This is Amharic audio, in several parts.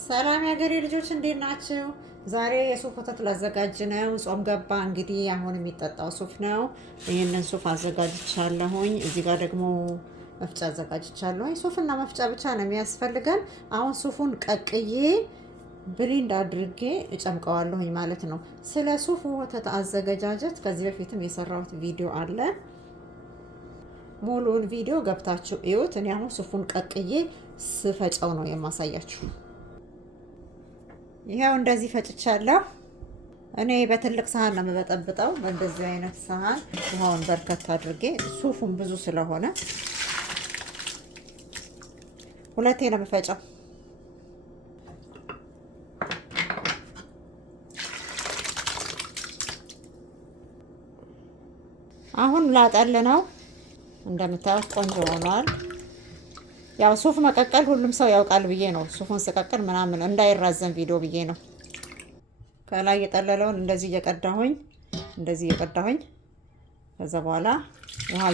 ሰላም ያገሬ ልጆች እንዴት ናችሁ? ዛሬ የሱፍ ወተት ላዘጋጅ ነው። ጾም ገባ እንግዲህ አሁን የሚጠጣው ሱፍ ነው። ይህንን ሱፍ አዘጋጅቻለሁኝ። እዚህ ጋር ደግሞ መፍጫ አዘጋጅቻለሁኝ። ሱፍና መፍጫ ብቻ ነው የሚያስፈልገን። አሁን ሱፉን ቀቅዬ ብሊንድ አድርጌ እጨምቀዋለሁኝ ማለት ነው። ስለ ሱፍ ወተት አዘገጃጀት ከዚህ በፊትም የሰራሁት ቪዲዮ አለ። ሙሉውን ቪዲዮ ገብታችሁ እዩት። እኔ አሁን ሱፉን ቀቅዬ ስፈጨው ነው የማሳያችሁ። ይሄው እንደዚህ ፈጭቻለሁ። እኔ በትልቅ ሳህን ነው የምበጠብጠው። በእንደዚህ አይነት ሳህን ውሃውን በርከት አድርጌ ሱፉን ብዙ ስለሆነ ሁለቴ ነው የምፈጨው። አሁን ላጠል ነው። እንደምታዩት ቆንጆ ሆኗል። ያው ሱፍ መቀቀል ሁሉም ሰው ያውቃል ብዬ ነው። ሱፉን ስቀቅል ምናምን እንዳይራዘም ቪዲዮ ብዬ ነው። ከላይ የጠለለውን እንደዚህ እየቀዳሁኝ ከዛ በኋላ ውሃ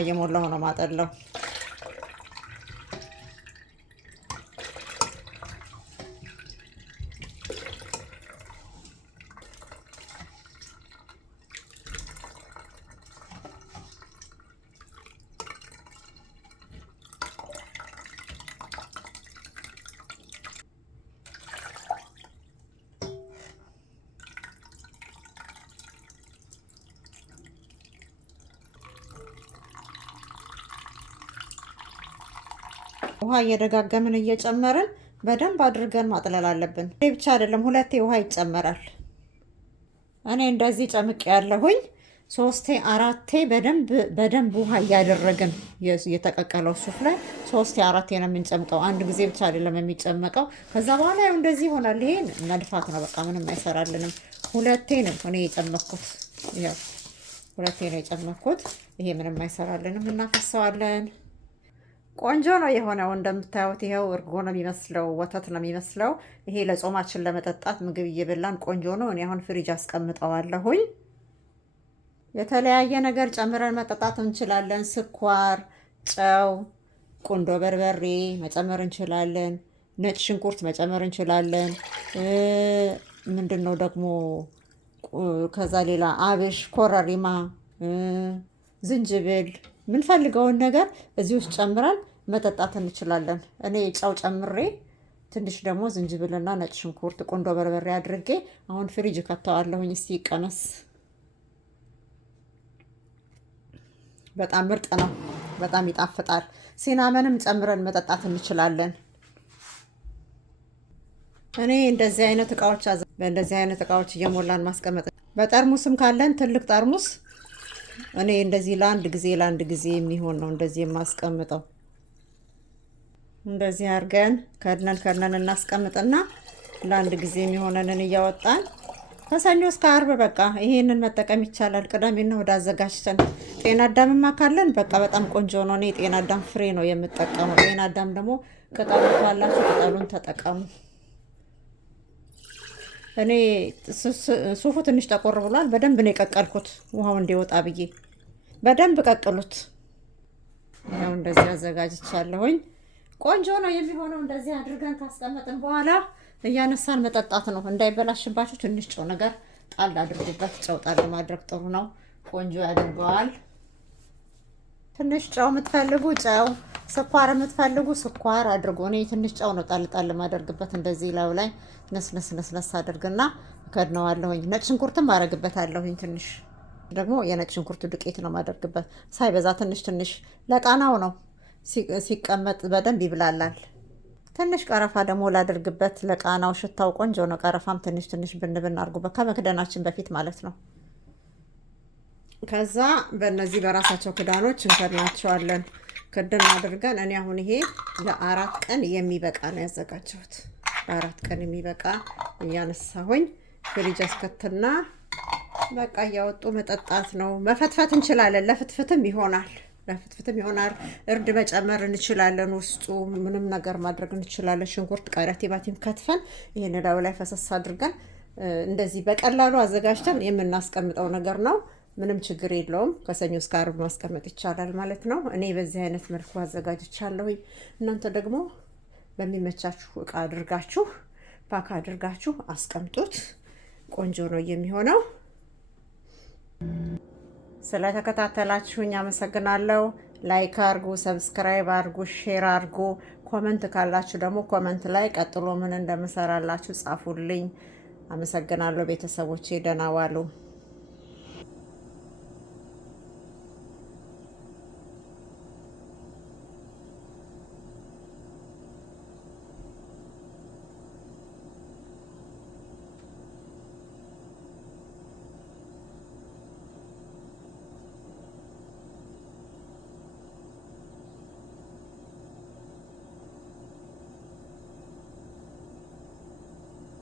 እየሞላሁ ነው ማጠለው። ውሃ እየደጋገምን እየጨመርን በደንብ አድርገን ማጥለል አለብን። ይሄ ብቻ አይደለም፣ ሁለቴ ውሃ ይጨመራል። እኔ እንደዚህ ጨምቄ ያለሁኝ 3 4 በደንብ ውሃ እያደረግን የተቀቀለው ሱፍ ላይ 3 4 ነው የምንጨምቀው። አንድ ጊዜ ብቻ አይደለም የሚጨመቀው። ከዛ በኋላ ያው እንደዚህ ይሆናል። ይሄን መድፋት ነው በቃ፣ ምንም አይሰራልንም። ሁለቴ ነው እኔ የጨመቅኩት። ያው ሁለቴ ነው የጨመቅኩት። ይሄ ምንም አይሰራልንም። እናፈሰዋለን። ቆንጆ ነው የሆነው። እንደምታዩት ይሄው እርጎ ነው የሚመስለው፣ ወተት ነው የሚመስለው። ይሄ ለጾማችን ለመጠጣት ምግብ እየበላን ቆንጆ ነው። እኔ አሁን ፍሪጅ አስቀምጠዋለሁኝ። የተለያየ ነገር ጨምረን መጠጣት እንችላለን። ስኳር፣ ጨው፣ ቁንዶ በርበሬ መጨመር እንችላለን። ነጭ ሽንኩርት መጨመር እንችላለን። ምንድነው ደግሞ ከዛ ሌላ አብሽ፣ ኮረሪማ፣ ዝንጅብል ምንፈልገውን ነገር እዚህ ውስጥ ጨምረን መጠጣት እንችላለን። እኔ ጨው ጨምሬ ትንሽ ደግሞ ዝንጅብልና ነጭ ሽንኩርት ቁንዶ በርበሬ አድርጌ አሁን ፍሪጅ ከተዋለሁኝ። እስቲ ይቀመስ። በጣም ምርጥ ነው። በጣም ይጣፍጣል። ሲናመንም ጨምረን መጠጣት እንችላለን። እኔ እንደዚህ አይነት እቃዎች እየሞላን ማስቀመጥ፣ በጠርሙስም ካለን ትልቅ ጠርሙስ እኔ እንደዚህ ለአንድ ጊዜ የሚሆን ነው እንደዚህ የማስቀምጠው። እንደዚህ አድርገን ከድነን እናስቀምጥና ለአንድ ጊዜ የሚሆነንን እያወጣን ከሰኞ እስከ አርብ በቃ ይሄንን መጠቀም ይቻላል። ቅዳሜና እሑድ አዘጋጅተን ጤና አዳምማ ካለን በቃ በጣም ቆንጆ ነው። እኔ ጤና አዳም ፍሬ ነው የምጠቀመው። ጤና አዳም ደግሞ ቅጠሉን ካላችሁ ቅጠሉን ተጠቀሙ። እኔ ሱፉ ትንሽ ጠቆር ብሏል። በደንብ ነው የቀቀልኩት ውሃው እንዲወጣ ብዬ። በደንብ ቀቅሉት። ያው እንደዚህ አዘጋጅቻለሁኝ። ቆንጆ ነው የሚሆነው። እንደዚህ አድርገን ካስቀመጥን በኋላ እያነሳን መጠጣት ነው። እንዳይበላሽባችሁ ትንሽ ጨው ነገር ጣል አድርጉበት። ጨው ጣል ማድረግ ጥሩ ነው፣ ቆንጆ ያደርገዋል። ትንሽ ጨው የምትፈልጉ ጨው፣ ስኳር የምትፈልጉ ስኳር አድርጉ። እኔ ትንሽ ጨው ነው ጣል ማደርግበት። እንደዚህ ላዩ ላይ ነስነስ አድርግና ከድነዋለሁኝ። ነጭ ሽንኩርትም አደርግበታለሁኝ። ትንሽ ደግሞ የነጭ ሽንኩርት ዱቄት ነው ማደርግበት፣ ሳይበዛ ትንሽ ለቃናው ነው። ሲቀመጥ በደንብ ይብላላል። ትንሽ ቀረፋ ደግሞ ላደርግበት ለቃናው። ሽታው ቆንጆ ነው። ቀረፋም ትንሽ ብን አድርጉበት ከመክደናችን በፊት ማለት ነው። ከዛ በእነዚህ በራሳቸው ክዳኖች እንከድናቸዋለን። ክድን አድርገን እኔ አሁን ይሄ ለ4 ቀን የሚበቃ ነው ያዘጋጀሁት። ለ4 ቀን የሚበቃ እያነሳሁኝ ፍሪጅ አስከትና በቃ እያወጡ መጠጣት ነው። መፈትፈት እንችላለን። ለፍትፍትም ይሆናል። እርድ መጨመር እንችላለን። ውስጡ ምንም ነገር ማድረግ እንችላለን። ሽንኩርት፣ ቃሪያ፣ ቲማቲም ከትፈን ይሄን ላዩ ላይ ፈሰስ አድርገን እንደዚህ በቀላሉ አዘጋጅተን የምናስቀምጠው ነገር ነው። ምንም ችግር የለውም። ከሰኞ እስከ ዓርብ ማስቀመጥ ይቻላል ማለት ነው። እኔ በዚህ አይነት መልኩ አዘጋጅቻለሁ። እናንተ ደግሞ በሚመቻችሁ እቃ አድርጋችሁ ፓክ አድርጋችሁ አስቀምጡት። ቆንጆ ነው የሚሆነው። ስለተከታተላችሁኝ አመሰግናለሁ። ላይክ አርጉ፣ ሰብስክራይብ አርጉ፣ ሼር አርጉ። ኮመንት ካላችሁ ደግሞ ኮመንት ላይ ቀጥሎ ምን እንደምሰራላችሁ ጻፉልኝ። አመሰግናለሁ ቤተሰቦቼ፣ ደህና ዋሉ።